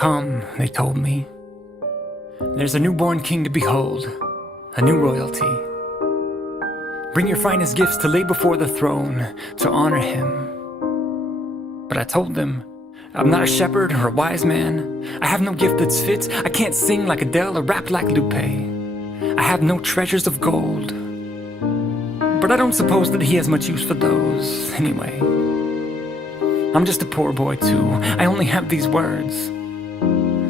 Come, they told me. There's a newborn king to behold, a new royalty. Bring your finest gifts to lay before the throne, to honor him. But I told them, I'm not a shepherd or a wise man. I have no gift that's fit. I can't sing like Adele or rap like Lupe. I have no treasures of gold. But I don't suppose that he has much use for those, anyway. I'm just a poor boy too. I only have these words.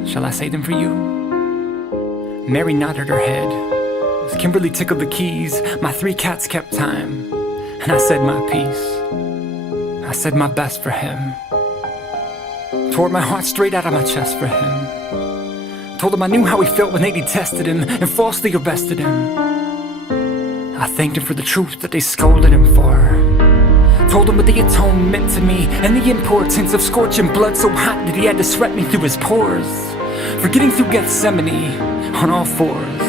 Shall I say them for you? Mary nodded her head. As Kimberly tickled the keys, my 3 cats kept time. And I said my piece. I said my best for him. Tore my heart straight out of my chest for him. Told him I knew how he felt when they detested him and falsely arrested him. I thanked him for the truth that they scolded him for. Told him what the atonement meant to me, and the importance of scorching blood so hot that he had to sweat me through his pores. For getting through Gethsemane on all fours.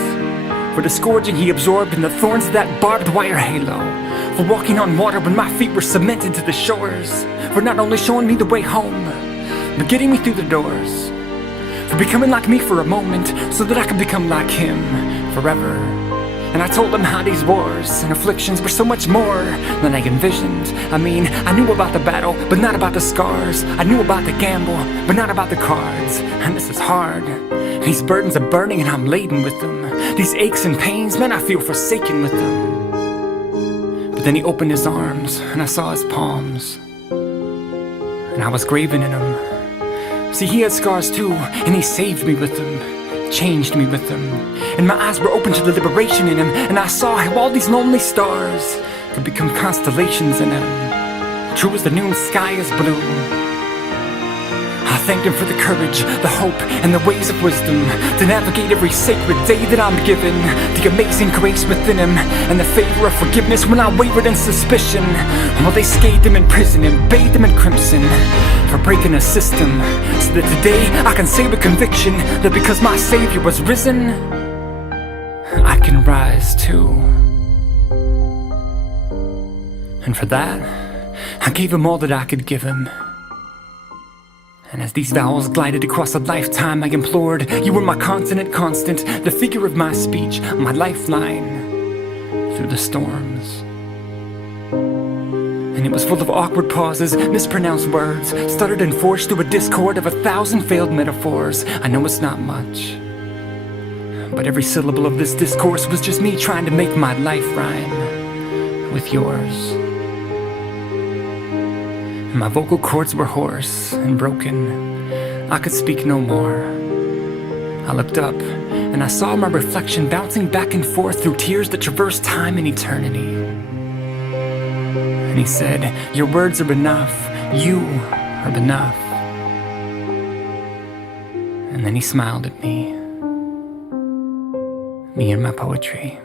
For the scourging he absorbed and the thorns of that barbed wire halo. For walking on water when my feet were cemented to the shores. For not only showing me the way home, but getting me through the doors. For becoming like me for a moment, so that I could become like him forever. And I told him how these wars and afflictions were so much more than I envisioned. I mean, I knew about the battle, but not about the scars. I knew about the gamble, but not about the cards. And this is hard. These burdens are burning and I'm laden with them. These aches and pains, man, I feel forsaken with them. But then he opened his arms and I saw his palms. And I was graven in them. See, he had scars too, and he saved me with them, changed me with them. And my eyes were open to the liberation in him, and I saw how all these lonely stars could become constellations in him. True as the noon sky is blue. I thanked him for the courage, the hope, and the ways of wisdom to navigate every sacred day that I'm given. The amazing grace within him, and the favor of forgiveness when I wavered in suspicion. While they scathed him in prison and bathed him in crimson for breaking a system, so that today I can say with conviction that because my Savior was risen, I can rise too. And for that, I gave him all that I could give him. And as these vowels glided across a lifetime, I implored, you were my consonant constant, the figure of my speech, my lifeline through the storms. And it was full of awkward pauses, mispronounced words, stuttered and forged through a discord of 1,000 failed metaphors. I know it's not much, but every syllable of this discourse was just me trying to make my life rhyme with yours. My vocal cords were hoarse and broken. I could speak no more. I looked up and I saw my reflection bouncing back and forth through tears that traverse time and eternity. And he said, your words are enough. You are enough. And then he smiled at me and my poetry.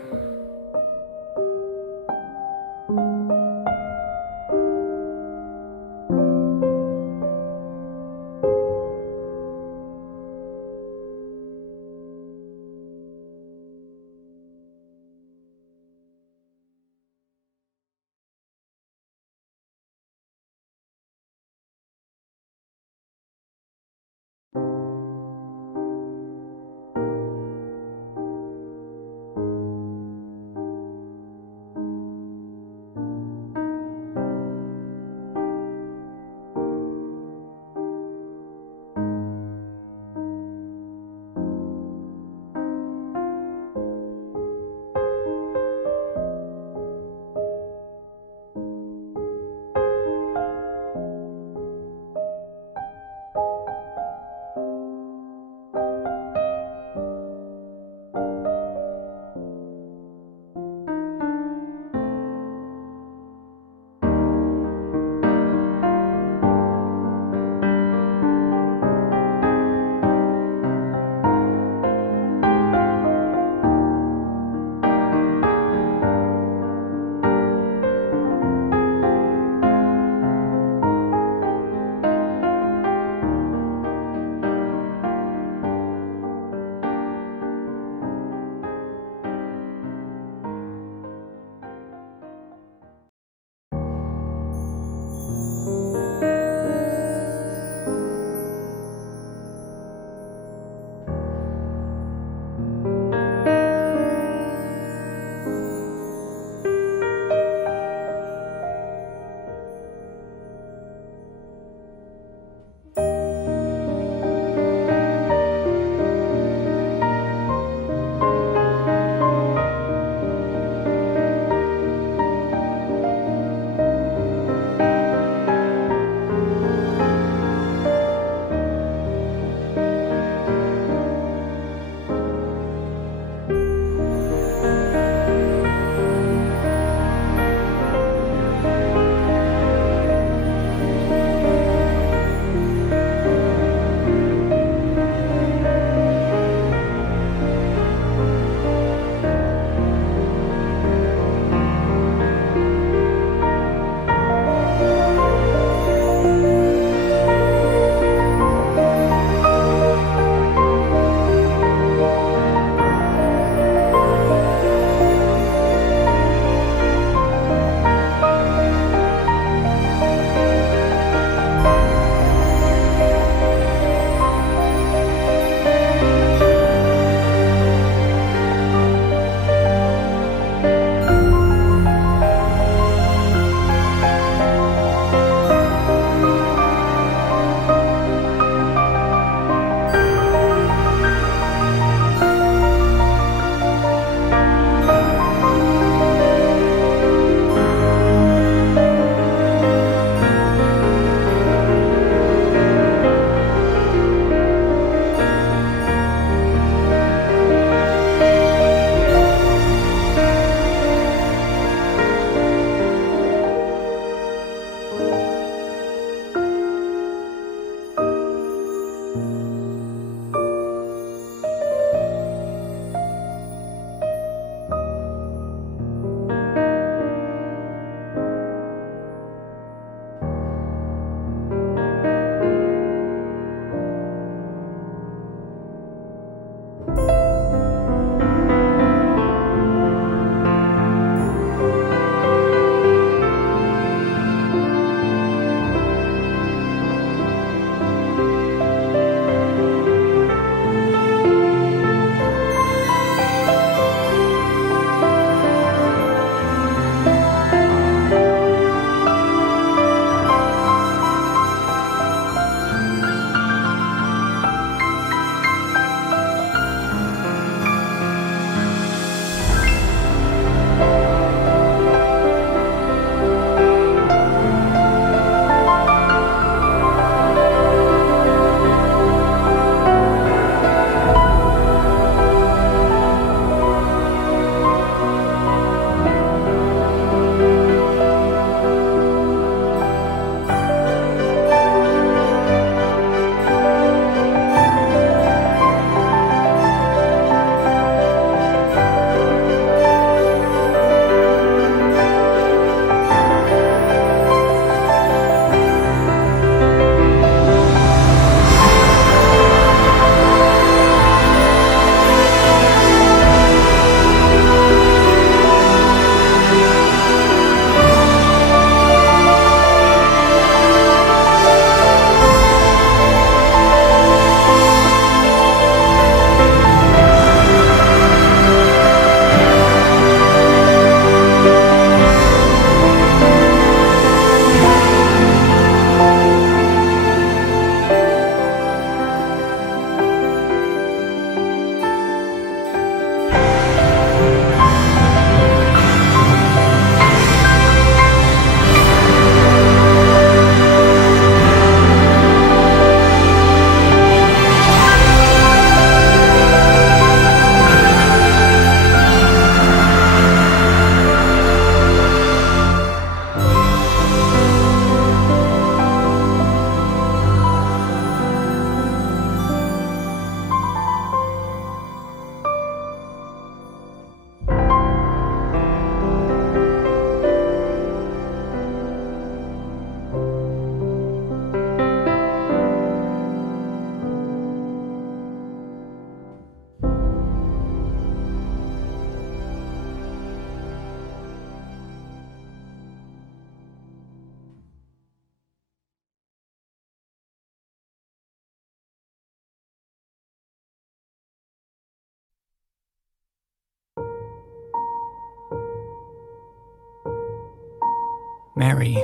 Mary,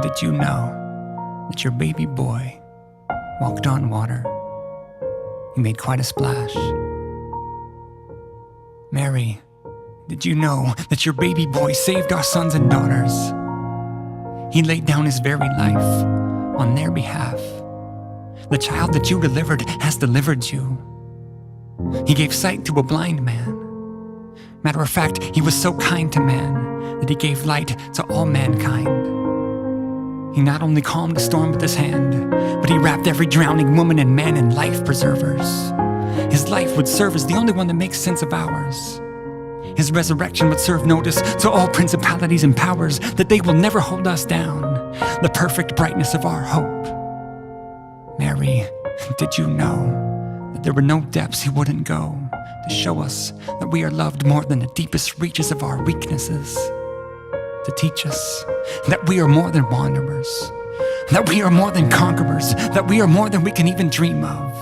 did you know that your baby boy walked on water? He made quite a splash. Mary, did you know that your baby boy saved our sons and daughters? He laid down his very life on their behalf. The child that you delivered has delivered you. He gave sight to a blind man. Matter of fact, he was so kind to man that he gave light to all mankind. He not only calmed the storm with his hand, but he wrapped every drowning woman and man in life preservers. His life would serve as the only one that makes sense of ours. His resurrection would serve notice to all principalities and powers that they will never hold us down, the perfect brightness of our hope. Mary, did you know that there were no depths he wouldn't go to show us that we are loved more than the deepest reaches of our weaknesses? To teach us that we are more than wanderers, that we are more than conquerors, that we are more than we can even dream of.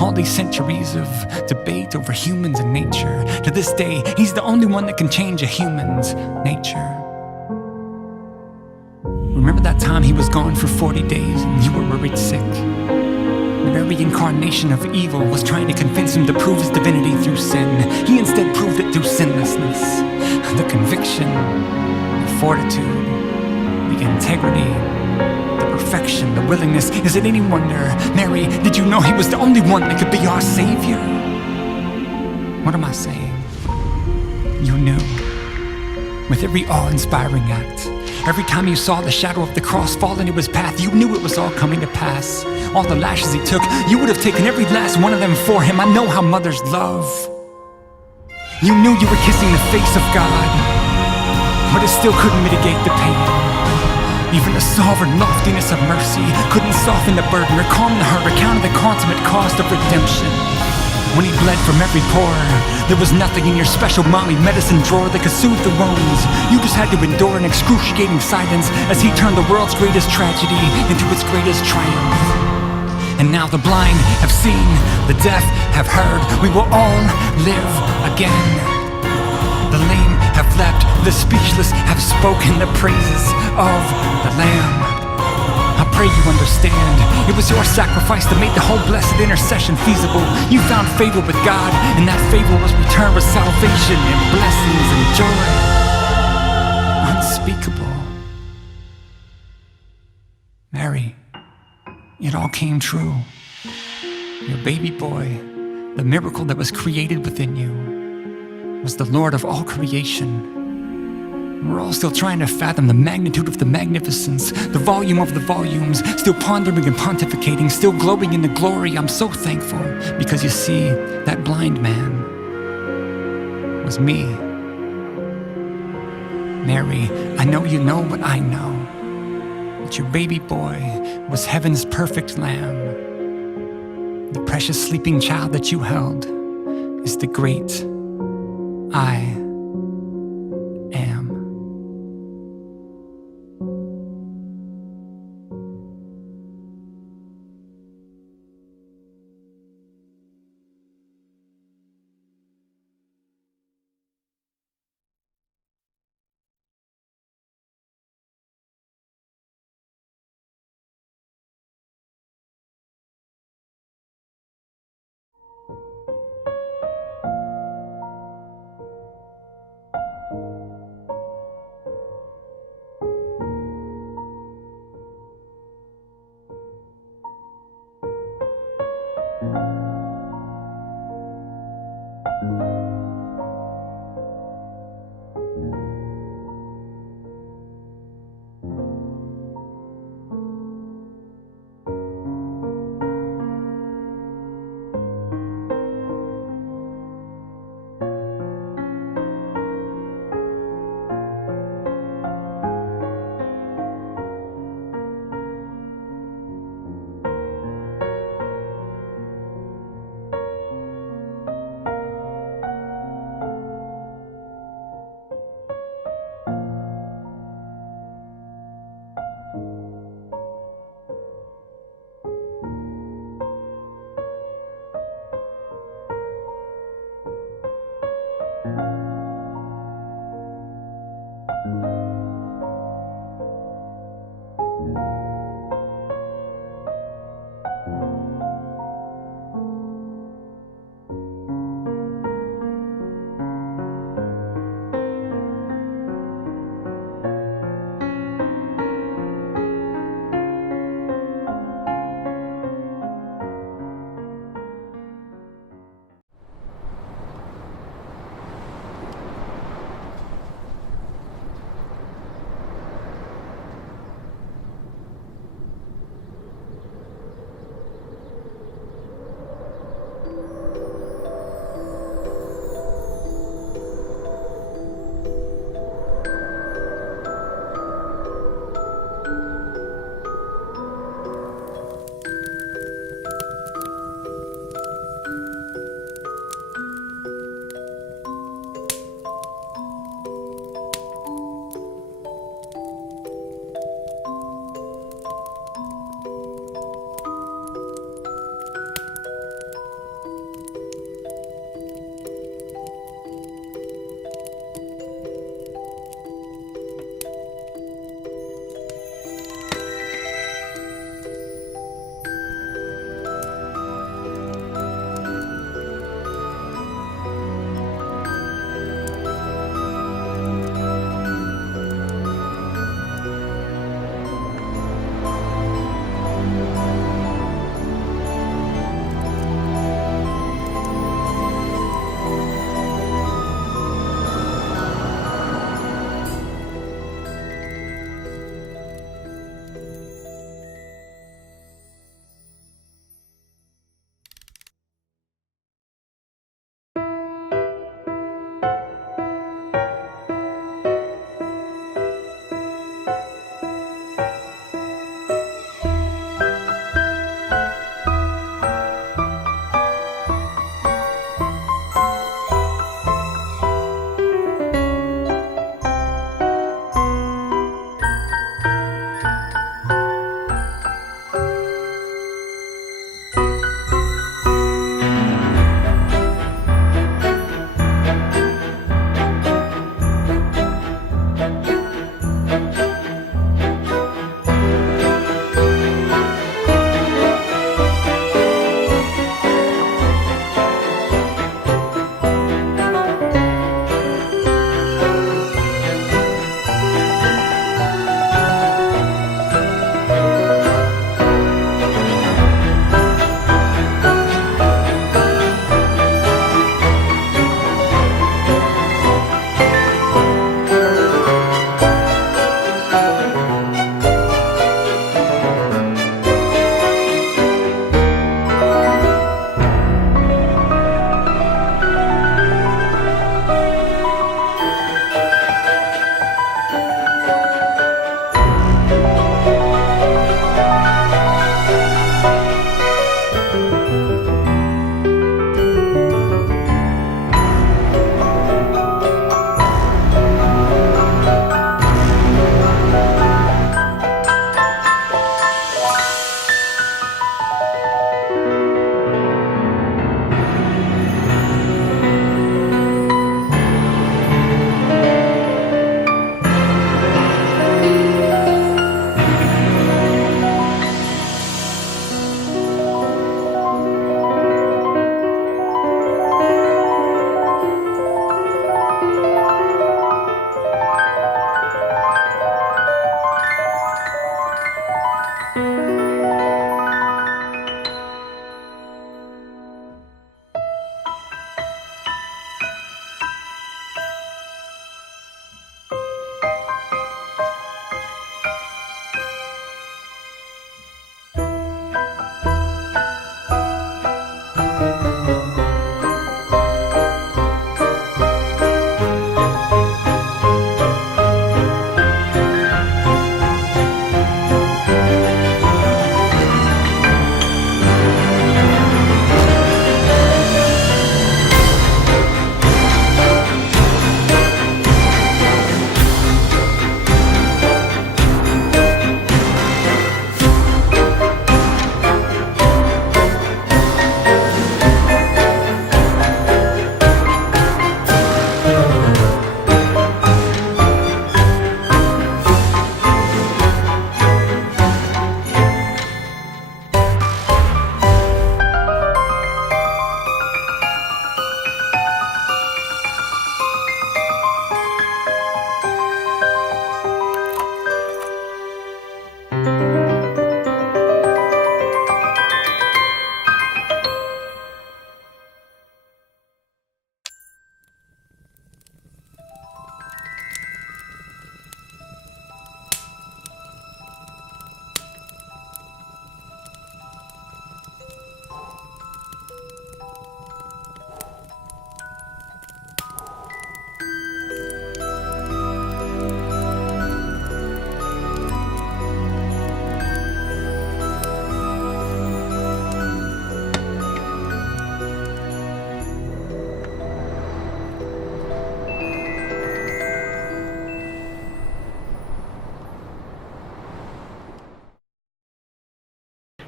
All these centuries of debate over humans and nature, to this day, he's the only one that can change a human's nature. Remember that time he was gone for 40 days and you were worried sick? The very incarnation of evil was trying to convince him to prove his divinity through sin. He instead proved it through sinlessness. The conviction, the fortitude, the integrity, the perfection, the willingness. Is it any wonder, Mary, did you know he was the only one that could be our Savior? What am I saying? You knew. With every awe-inspiring act, every time you saw the shadow of the cross fall into his path, you knew it was all coming to pass. All the lashes he took, you would have taken every last one of them for him. I know how mothers love. You knew you were kissing the face of God, but it still couldn't mitigate the pain. Even the sovereign loftiness of mercy couldn't soften the burden or calm the hurt or counter the consummate cost of redemption. When he bled from every pore, there was nothing in your special mommy medicine drawer that could soothe the wounds. You just had to endure an excruciating silence as he turned the world's greatest tragedy into its greatest triumph. And now the blind have seen, the deaf have heard, we will all live again. The lame have leapt, the speechless have spoken the praises of the Lamb. I pray you understand, it was your sacrifice that made the whole blessed intercession feasible. You found favor with God, and that favor was returned with salvation and blessings and joy unspeakable. Mary, it all came true. Your baby boy, the miracle that was created within you, was the Lord of all creation. We're all still trying to fathom the magnitude of the magnificence, the volume of the volumes, still pondering and pontificating, still glowing in the glory. I'm so thankful, because you see, that blind man was me. Mary, I know you know what I know, that your baby boy was heaven's perfect lamb. The precious sleeping child that you held is the great I am.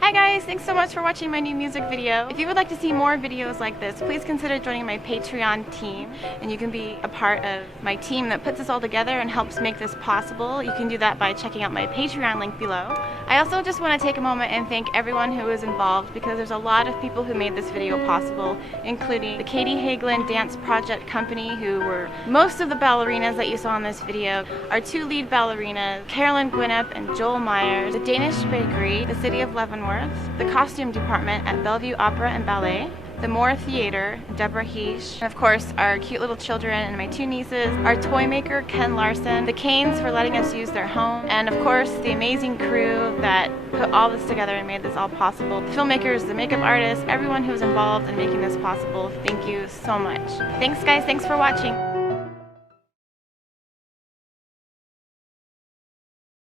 Hi guys, thanks so much for watching my new music video. If you would like to see more videos like this, please consider joining my Patreon team, and you can be a part of my team that puts this all together and helps make this possible. You can do that by checking out my Patreon link below. I also just want to take a moment and thank everyone who was involved, because there's a lot of people who made this video possible, including the Katie Hagelin Dance Project Company, who were most of the ballerinas that you saw in this video, our 2 lead ballerinas, Carolyn Gwinnett and Joel Myers, the Danish Bakery, the City of Leavenworth, the costume department at Bellevue Opera and Ballet, the Moore Theater, Deborah Heesh, and of course our cute little children and my 2 nieces, our toy maker Ken Larson, the Canes for letting us use their home, and of course the amazing crew that put all this together and made this all possible. The filmmakers, the makeup artists, everyone who was involved in making this possible, thank you so much. Thanks guys, thanks for watching.